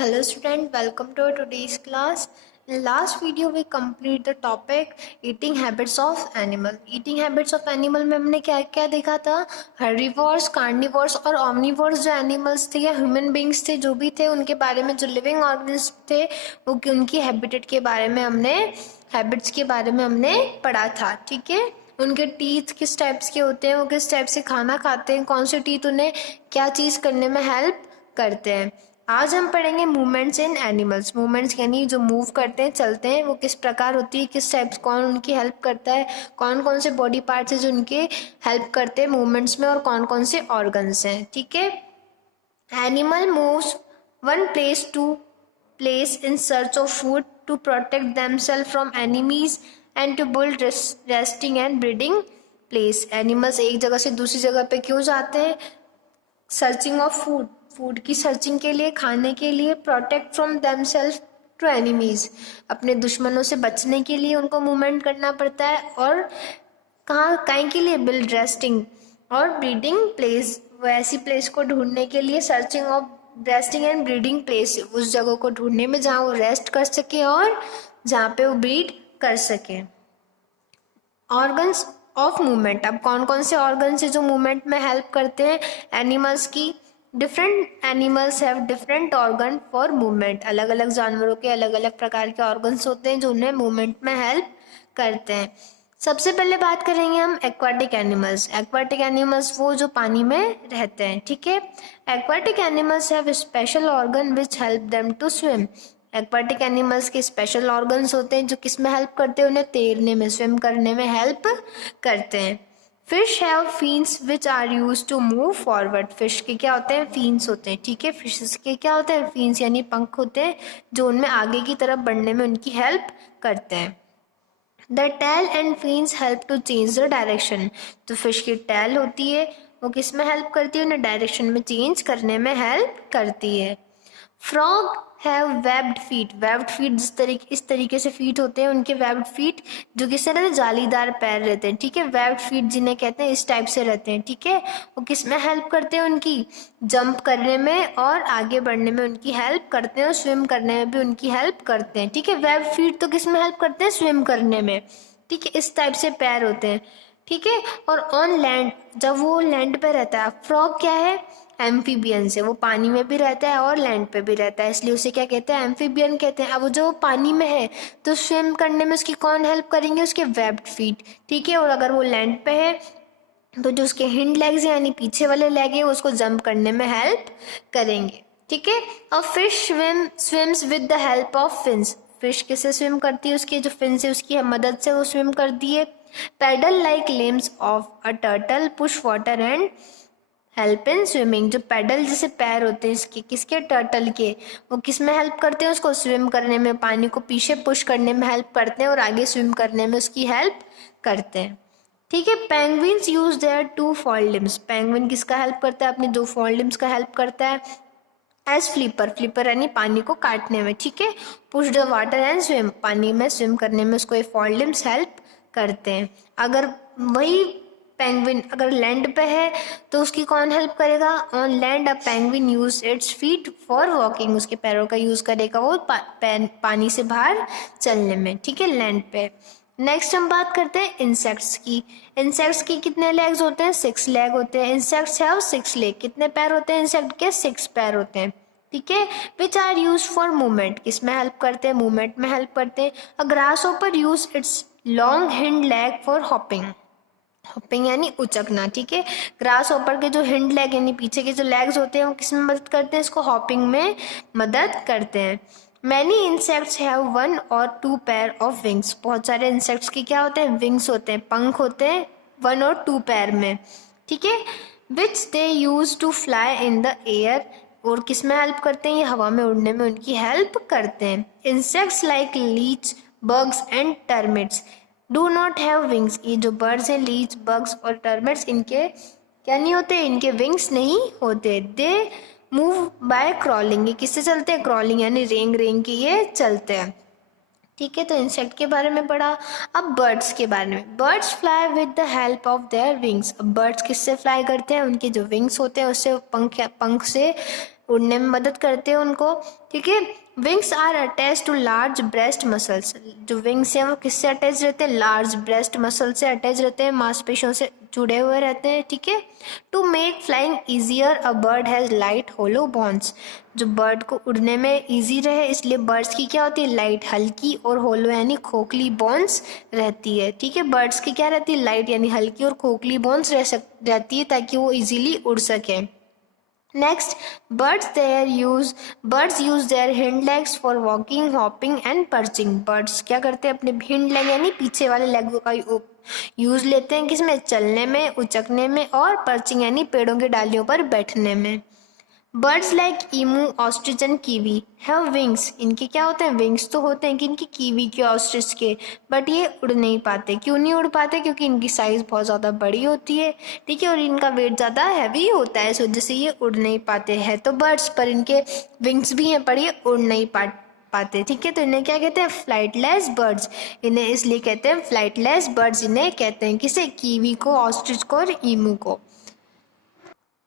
Hello student, welcome to today's class. In last video we complete the topic eating habits of animal. Eating habits of animal में हमने क्या क्या देखा था? Herbivores, carnivores और omnivores जो animals थे या human beings थे जो भी थे उनके बारे में, जो living organisms थे वो उनकी habitat के बारे में हमने, habits के बारे में हमने पढ़ा था. ठीक है, उनके टीथ किस टाइप्स के होते हैं, वो किस टाइप से खाना खाते हैं, कौन से टीथ उन्हें क्या चीज़ करने में हेल्प करते हैं. आज हम पढ़ेंगे मूवमेंट्स इन एनिमल्स. मूवमेंट्स यानी जो मूव करते हैं, चलते हैं, वो किस प्रकार होती है, किस टाइप, कौन उनकी हेल्प करता है, कौन कौन से बॉडी पार्ट्स हैं जो उनके हेल्प करते हैं मूवमेंट्स में और कौन कौन से ऑर्गन्स हैं. ठीक है, animal moves one place to place in search of food to protect themselves from enemies and to build resting and breeding place. Animals एक जगह से दूसरी जगह पे क्यों जाते हैं? सर्चिंग ऑफ फूड, फूड की सर्चिंग के लिए, खाने के लिए, protect from themselves to enemies, अपने दुश्मनों से बचने के लिए उनको मूवमेंट करना पड़ता है. और कहाँ के लिए? बिल्ड रेस्टिंग और ब्रीडिंग प्लेस, वो ऐसी प्लेस को ढूंढने के लिए, searching of resting and breeding place, उस जगह को ढूंढने में जहाँ वो रेस्ट कर सके और जहाँ पे वो ब्रीड कर सके. Organs of movement. अब कौन कौन से ऑर्गन्स हैं जो मूवमेंट में हेल्प करते हैं एनिमल्स की? Different animals have different organ for movement. अलग अलग जानवरों के अलग अलग प्रकार के ऑर्गन्स होते हैं जो उन्हें मूवमेंट में हेल्प करते हैं. सबसे पहले बात करेंगे हम एक्वाटिक एनिमल्स. एक्वाटिक एनिमल्स वो जो पानी में रहते हैं. ठीक है, aquatic animals have special organ which help them to swim. Aquatic animals के स्पेशल ऑर्गन्स होते हैं जो किस में हेल्प करते हैं? उन्हें तैरने में, स्विम करने में हेल्प करते हैं. Fish have fins which are use to move forward. Fish के क्या होते हैं? फिन्स होते हैं. ठीक है, फिशेस के क्या होते हैं? फिन्स यानी पंख होते हैं जो उनमें आगे की तरफ बढ़ने में उनकी हेल्प करते हैं. The tail and fins help to change the direction. तो फिश की टेल होती है वो किस में हेल्प करती है? उन्हें डायरेक्शन में चेंज करने में हेल्प करती है. Frog have webbed feet. Webbed feet इस तरीके से फीट होते हैं उनके, वेब्ड फीट जो किस तरह से जालीदार पैर रहते हैं. ठीक है, वेब्ड फीट जिन्हें कहते हैं इस टाइप से रहते हैं. ठीक है, वो किस में हेल्प करते हैं? उनकी जंप करने में और आगे बढ़ने में उनकी हेल्प करते हैं और स्विम करने में भी उनकी हेल्प करते हैं. ठीक है, वेब्ड फीट तो किस में हेल्प करते हैं? स्विम करने में. ठीक है, इस टाइप से पैर होते हैं. ठीक है, और ऑन लैंड, जब वो लैंड पे रहता है, फ्रॉग क्या है? एम्फीबियन से, वो पानी में भी रहता है और लैंड पे भी रहता है, इसलिए उसे क्या कहते हैं? एम्फीबियन कहते हैं. अब वो जो पानी में है तो स्विम करने में उसकी कौन हेल्प करेंगे? उसके वेब्ड फीट. ठीक है, और अगर वो लैंड पे है तो जो उसके हिंड लेग्स यानी पीछे वाले लेग है उसको जंप करने में हेल्प करेंगे. ठीक है, और fish swims with the help of fins. Fish किससे स्विम करती है? उसके जो फिन्स है उसकी मदद से वो स्विम करती है. Paddle like limbs of a turtle push water and help in swimming. जो पैडल जैसे पैर होते हैं इसके, किसके? टर्टल के, वो किस में हेल्प करते हैं? उसको स्विम करने में, पानी को पीछे पुश करने में हेल्प करते हैं और आगे स्विम करने में उसकी हेल्प करते हैं. ठीक है, penguins use their two fold limbs. Penguin किसका हेल्प करता है? अपने दो फोल्ड लिम्स का हेल्प करता है. एज फ्लिपर, फ्लिपर यानी पानी को काटने में. ठीक है, push the water and swim, पानी में स्विम करने में उसको ये फोल्ड लिम्स हेल्प करते हैं. अगर वही पेंगुइन अगर लैंड पे है तो उसकी कौन हेल्प करेगा? On land a penguin use its feet for walking. उसके पैरों का यूज करेगा वो पानी से बाहर चलने में. ठीक है, लैंड पे. नेक्स्ट हम बात करते हैं इंसेक्ट्स की. इंसेक्ट्स की कितने लेग्स होते हैं? 6 लेग होते हैं. Insects have 6 leg. कितने पैर होते हैं इंसेक्ट के? 6 पैर होते हैं. ठीक है, which are use for movement. किस में हेल्प करते हैं? मूवमेंट में हेल्प करते हैं. A grasshopper use its long hind leg for hopping. Hopping यानी उचकना. ठीक है, ग्रास होपर के जो हिंड लेग यानी पीछे के जो लेग्स होते हैं वो किस में मदद करते हैं? इसको हॉपिंग में मदद करते हैं. मैनी इंसेक्ट्स हैव 1 और 2 पेयर ऑफ विंग्स. बहुत सारे इंसेक्ट्स के क्या होते हैं? विंग्स होते हैं, पंख होते हैं 1 और 2 पैर में. ठीक है, which they use to fly in the air. और किस में हेल्प करते हैं? ये हवा में उड़ने में उनकी हेल्प करते हैं. Insects like leech, bugs and termites do not have wings. ये जो बर्ड्स हैं, लीच, बग्स और टर्मिट्स, इनके क्या नहीं होते? इनके विंग्स नहीं होते. They move by crawling. ये किससे चलते हैं? क्रॉलिंग यानी रेंग रेंग के ये चलते हैं. ठीक है, तो इंसेक्ट के बारे में पढ़ा. अब बर्ड्स के बारे में. Birds fly with the help of their wings. अब बर्ड्स किससे फ्लाई करते हैं? उनके जो विंग्स होते हैं उससे, पंख से उड़ने में मदद करते हैं उनको, ठीक है। Wings are attach to large breast muscles, जो विंग्स हैं वो किससे अटैच रहते हैं, लार्ज ब्रेस्ट मसल से अटैच रहते हैं, मांसपेशियों से जुड़े हुए रहते हैं, ठीक है। To make flying easier a bird has light hollow bones, जो बर्ड को उड़ने में ईजी रहे इसलिए बर्ड्स की क्या होती है, लाइट हल्की और होलो यानी खोखली बोन्स रहती है, ठीक है। बर्ड्स की क्या रहती है, लाइट यानी हल्की और खोखली बोन्स रहती है ताकि वो इजीली उड़ सकें। Next, birds use their hind legs for walking, hopping and perching. Birds क्या करते हैं, अपने हिंड लेग यानी पीछे वाले लेग का यूज लेते हैं किसमें, चलने में, उचकने में, और पर्चिंग यानी पेड़ों की डालियों पर बैठने में। Birds like emu, ostrich and kiwi have wings, इनके क्या होते हैं, विंग्स तो होते हैं कि इनकी, कीवी के, ऑस्ट्रिच के, बट ये उड़ नहीं पाते। क्यों नहीं उड़ पाते, क्योंकि इनकी साइज बहुत ज़्यादा बड़ी होती है, ठीक है, और इनका वेट ज़्यादा हैवी होता है, इस वजह से ये उड़ नहीं पाते हैं। तो बर्ड्स पर इनके विंग्स भी हैं पर ये उड़ नहीं पाते, ठीक है। तो इन्हें क्या कहते हैं, फ्लाइटलेस बर्ड्स, इन्हें इसलिए कहते हैं फ्लाइटलेस बर्ड्स, इन्हें कहते हैं किसे, कीवी को, ऑस्ट्रिच को और ईमू को।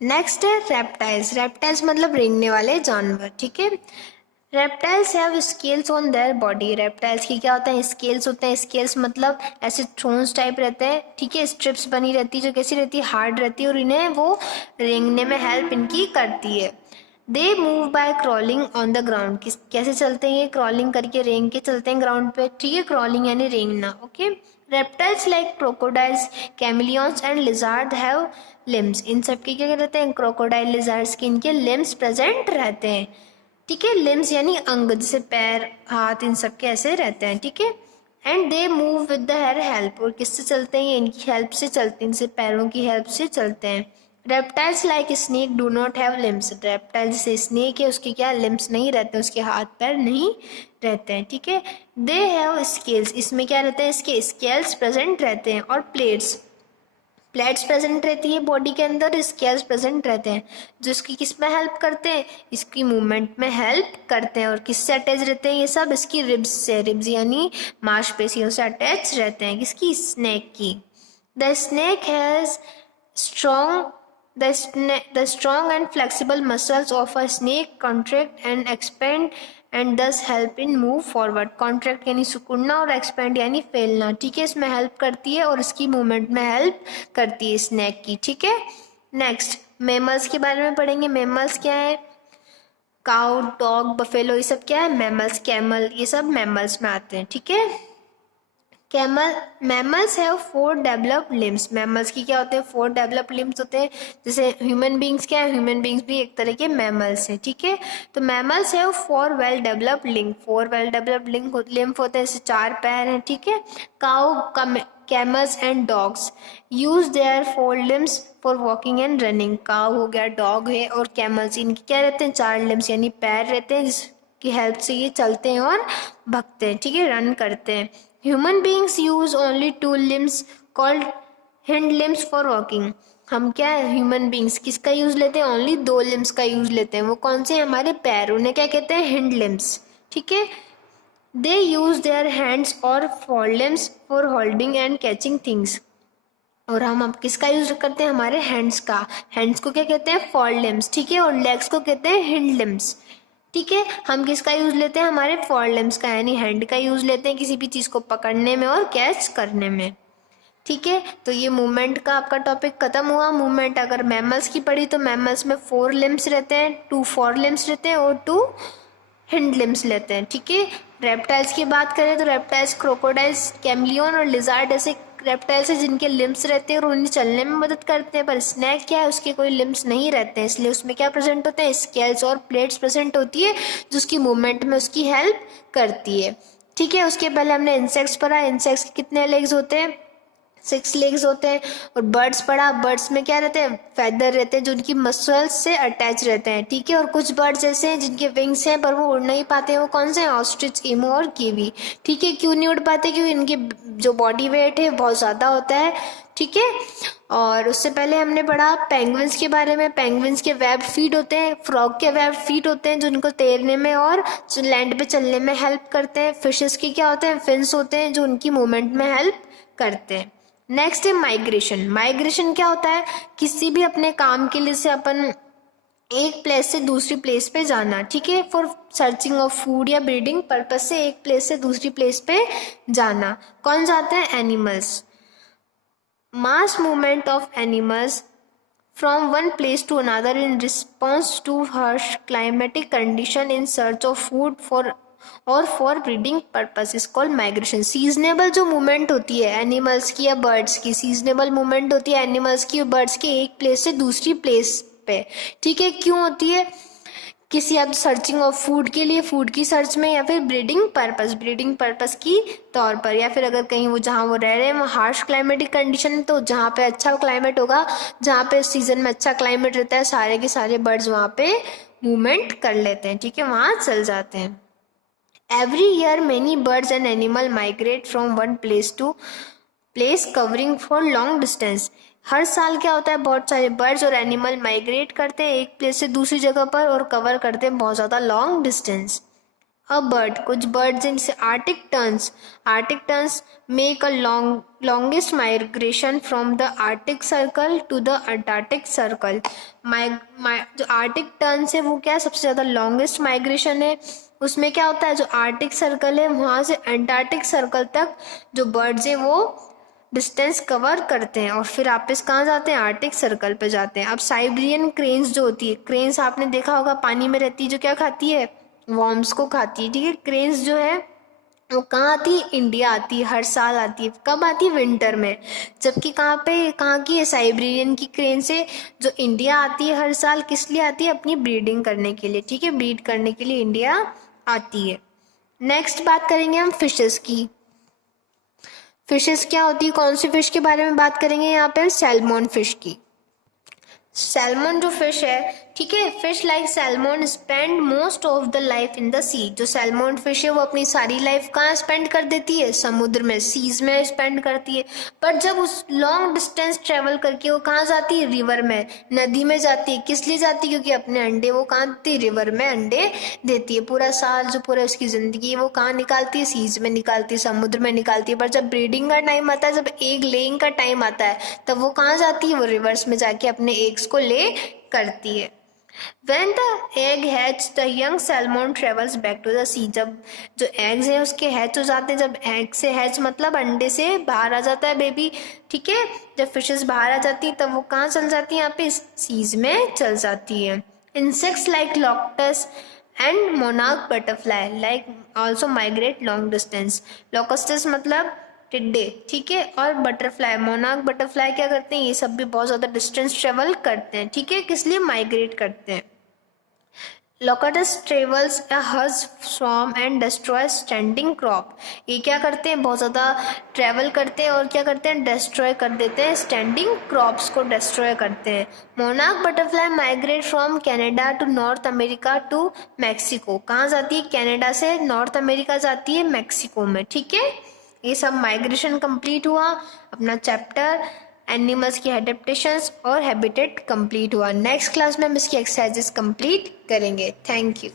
नेक्स्ट है रेप्टाइल्स। रेप्टाइल्स मतलब रेंगने वाले जानवर, ठीक है। Reptiles have scales on their body, reptiles की क्या होता है, स्केल्स होते हैं। स्केल्स मतलब ऐसे थ्रोन्स टाइप रहते हैं, ठीक है, स्ट्रिप्स बनी रहती है जो कैसी रहती है, हार्ड रहती है, और इन्हें वो रेंगने में हेल्प इनकी करती है। They move by crawling on the ground, कैसे चलते हैं ये, क्रॉलिंग करके रेंग के चलते हैं ग्राउंड पे, ठीक है, क्रॉलिंग यानी रेंगना, okay. Reptiles like crocodiles, chameleons and lizard have limbs, इन सब के क्या रहते हैं, क्रोकोडाइल, लिजार्ड्स के इनके लिम्स प्रेजेंट रहते हैं, ठीक है। लिम्स यानी अंग, जैसे पैर, हाथ, इन सब के ऐसे रहते हैं, ठीक है। And they move with the hair help, और किससे चलते हैं, ये इनकी हेल्प से चलते हैं, इनसे पैरों की हेल्प से चलते हैं। Reptiles like snake do not have limbs, reptile जैसे स्नेक है उसके क्या लिम्स नहीं रहते, उसके हाथ पैर नहीं रहते हैं, ठीक है। दे हैव स्केल्स, इसमें क्या रहता है, इसके स्केल्स प्रेजेंट रहते हैं, और प्लेट्स प्रेजेंट रहती है बॉडी के अंदर, स्केल्स प्रेजेंट रहते हैं जो इसकी किस में हेल्प करते हैं, इसकी मूवमेंट में हेल्प करते हैं। और किससे अटैच रहते हैं ये सब, इसकी रिब्स से, रिब्स यानी मांसपेशियों से अटैच रहते हैं, किसकी, स्नेक की। The snake has strong The strong and flexible muscles of a snake contract and expand and thus help in move forward. Contract यानी सिकुड़ना और expand यानी फैलना, ठीक है, इसमें हेल्प करती है और इसकी मूवमेंट में हेल्प करती है स्नेक की, ठीक है। नेक्स्ट मैमल्स के बारे में पढ़ेंगे। मैमल्स क्या है, काउ, डॉग, बफेलो, ये सब क्या है, मैमल्स। कैमल, ये सब मैमल्स में आते हैं, ठीक है। Mammals have 4 developed limbs, mammals की क्या होते हैं, 4 डेवलप्ड लिम्स होते हैं। जैसे ह्यूमन बींग्स क्या है, ह्यूमन बींग्स भी एक तरह के मैमल्स हैं, ठीक है। तो mammals have 4 well developed limbs, 4 well developed limbs होते हैं, जैसे 4 पैर हैं, ठीक है। Cow, camels and dogs use their 4 limbs for walking and running, cow हो गया, डॉग है, और कैमल्स, इनके क्या रहते हैं, 4 लिम्स यानी पैर रहते हैं जिसकी हेल्प से ये चलते हैं और भगते हैं, ठीक है, रन करते हैं। Human beings use only 2 limbs called hind limbs for walking. हम क्या है, ह्यूमन बींग्स किसका यूज लेते हैं, ओनली 2 लिम्स का यूज लेते हैं, वो कौन से, हमारे पैर, उन्हें क्या कहते हैं, हिंड लिम्स, ठीक है। दे यूज देयर हैंड्स और four limbs for holding and catching things, और हम अब किसका यूज करते हैं, हमारे हैंड्स का, हैंड्स को क्या कहते हैं, फोर लिम्स, ठीक है, और लेग्स को कहते हैं हिंड लिम्स, ठीक है। हम किसका यूज लेते हैं, हमारे फोर लिम्स का यानी हैंड का यूज लेते हैं किसी भी चीज को पकड़ने में और कैच करने में, ठीक है। तो ये मूवमेंट का आपका टॉपिक खत्म हुआ। मूवमेंट अगर मैमल्स की पढ़ी तो मैमल्स में 4 लिम्स रहते हैं, 2 फोर लिम्स रहते हैं और 2 हिंड लिम्स लेते हैं, ठीक है। रेप्टाइल्स की बात करें तो रेप्टाइल्स क्रोकोडाइल्स, कैमलियन और लिजार्ड ऐसे रेप्टाइल्स है जिनके लिम्स रहते हैं और उन्हें चलने में मदद करते हैं। पर स्नेक क्या है, उसके कोई लिम्स नहीं रहते हैं, इसलिए उसमें क्या प्रेजेंट होते हैं, स्केल्स और प्लेट्स प्रेजेंट होती है जो उसकी मूवमेंट में उसकी हेल्प करती है, ठीक है। उसके पहले हमने इंसेक्ट्स पढ़ा, इंसेक्ट्स के कितने लेग्स होते हैं, 6 लेग्स होते हैं। और बर्ड्स पढ़ा, बर्ड्स में क्या रहते हैं, फेदर रहते हैं जो उनकी मसल्स से अटैच रहते हैं, ठीक है। और कुछ बर्ड्स ऐसे हैं जिनके विंग्स हैं पर वो उड़ नहीं पाते हैं, वो कौन से हैं, ऑस्ट्रिच, ईमू और कीवी, ठीक है। क्यों नहीं उड़ पाते, क्योंकि इनके जो बॉडी वेट है बहुत ज़्यादा होता है, ठीक है। और उससे पहले हमने पढ़ा पेंगुइन्स के बारे में, पेंगुइन्स के वेब फीट होते हैं, फ्रॉग के वेब फीट होते हैं जो उनको तैरने में और लैंड पे चलने में हेल्प करते हैं। फिशेस के क्या होते हैं, फिन्स होते हैं जो उनकी मूवमेंट में हेल्प करते हैं। नेक्स्ट है माइग्रेशन। माइग्रेशन क्या होता है, किसी भी अपने काम के लिए से अपन एक प्लेस से दूसरी प्लेस पे जाना, ठीक है, फॉर सर्चिंग ऑफ फूड या ब्रीडिंग पर्पज से एक प्लेस से दूसरी प्लेस पे जाना। कौन जाता है? Animals. Mass movement of animals from one place to another in response to harsh climatic condition in search of food for breeding purpose is called migration। Seasonable जो मूवमेंट होती है एनिमल्स की या बर्ड्स की, सीजनेबल मूवमेंट होती है animals की और बर्ड्स की एक प्लेस से दूसरी प्लेस पे, ठीक है, क्यों होती है? किसी या तो सर्चिंग ऑफ फूड के लिए, फूड की सर्च में, या फिर ब्रीडिंग पर्पस की तौर पर, या फिर अगर कहीं वो जहाँ वो रह रहे हैं वो हार्श क्लाइमेटिक कंडीशन है तो जहाँ पे अच्छा क्लाइमेट होगा, जहाँ पे सीजन में अच्छा क्लाइमेट रहता है, सारे के सारे बर्ड्स वहाँ पे मूवमेंट कर लेते हैं, ठीक है, वहाँ चल जाते हैं। Every year many birds and animal migrate from one place to place covering for long distance. हर साल क्या होता है, बहुत सारे बर्ड्स और एनिमल माइग्रेट करते हैं एक प्लेस से दूसरी जगह पर और कवर करते हैं बहुत ज़्यादा लॉन्ग डिस्टेंस। अ बर्ड, कुछ बर्ड्स जिनसे arctic terns make a longest migration from the arctic circle to the antarctic circle. जो आर्टिक टर्न्स है वो क्या है, सबसे ज़्यादा लॉन्गेस्ट माइग्रेशन है। उसमें क्या होता है, जो आर्टिक सर्कल है वहाँ से अंटार्कटिक सर्कल तक जो बर्ड्स हैं वो डिस्टेंस कवर करते हैं और फिर वापस कहाँ जाते हैं, आर्टिक सर्कल पे जाते हैं। अब साइबेरियन क्रेन्स जो होती है, क्रेन्स आपने देखा होगा पानी में रहती है, जो क्या खाती है, वॉर्म्स को खाती है, ठीक है। क्रेन्स जो है वो कहाँ आती है, इंडिया आती है, हर साल आती है। कब आती है, विंटर में। जबकि कहाँ की है, साइबेरियन की क्रेन से जो इंडिया आती है हर साल, किस लिए आती है, अपनी ब्रीडिंग करने के लिए, ठीक है, ब्रीड करने के लिए इंडिया आती है। नेक्स्ट बात करेंगे हम फिशेस की। फिशेस क्या होती है, कौन सी फिश के बारे में बात करेंगे यहाँ पे, सैल्मन फिश की। सैल्मन जो फिश है, ठीक है, fish like salmon spend most of the life in the sea. जो सैल्मन फिश है वो अपनी सारी लाइफ कहाँ स्पेंड कर देती है, समुद्र में, सीज में स्पेंड करती है। पर जब उस लॉन्ग डिस्टेंस ट्रेवल करके वो कहाँ जाती है, रिवर में, नदी में जाती है। किस लिए जाती है, क्योंकि अपने अंडे वो कहाँ देती है, रिवर में अंडे देती है। पूरा साल जो पूरा उसकी जिंदगी है वो कहाँ निकालती है, सीज में निकालती है, समुद्र में निकालती है। पर जब ब्रीडिंग का टाइम आता है, जब एग लेइंग का टाइम आता है, तब वो कहाँ जाती है, वो रिवर्स में जाके अपने एग्स को ले करती है। When the egg hatch, the young salmon travels back to the sea। जब जो eggs है उसके hatch हो जाते हैं, जब egg से hatch मतलब अंडे से बाहर आ जाता है बेबी, ठीक है, जब फिशेस बाहर आ जाती है तब वो कहाँ चल जाती है, यहाँ पे सीज में चल जाती है। Insects like locusts and monarch butterfly like also migrate long distance। locusts मतलब टिड्डे, ठीक है, और बटरफ्लाई, मोनार्क बटरफ्लाई क्या करते हैं, ये सब भी बहुत ज़्यादा डिस्टेंस ट्रेवल करते हैं, ठीक है, किस लिए, माइग्रेट करते हैं। लोकटस ट्रेवल्स अ हज swarm and destroy standing crop. ये क्या करते हैं, बहुत ज़्यादा ट्रेवल करते हैं और क्या करते हैं, डिस्ट्रॉय कर देते हैं, स्टैंडिंग क्रॉप्स को डिस्ट्रॉय करते हैं। Monarch butterfly migrate from Canada to North America to Mexico. कहाँ जाती है, कनाडा से नॉर्थ अमेरिका जाती है, मैक्सिको में, ठीक है। ये सब माइग्रेशन कंप्लीट हुआ, अपना चैप्टर एनिमल्स की एडेप्टेशंस और हैबिटेट कंप्लीट हुआ। नेक्स्ट क्लास में हम इसकी एक्सरसाइजेस कंप्लीट करेंगे। Thank you.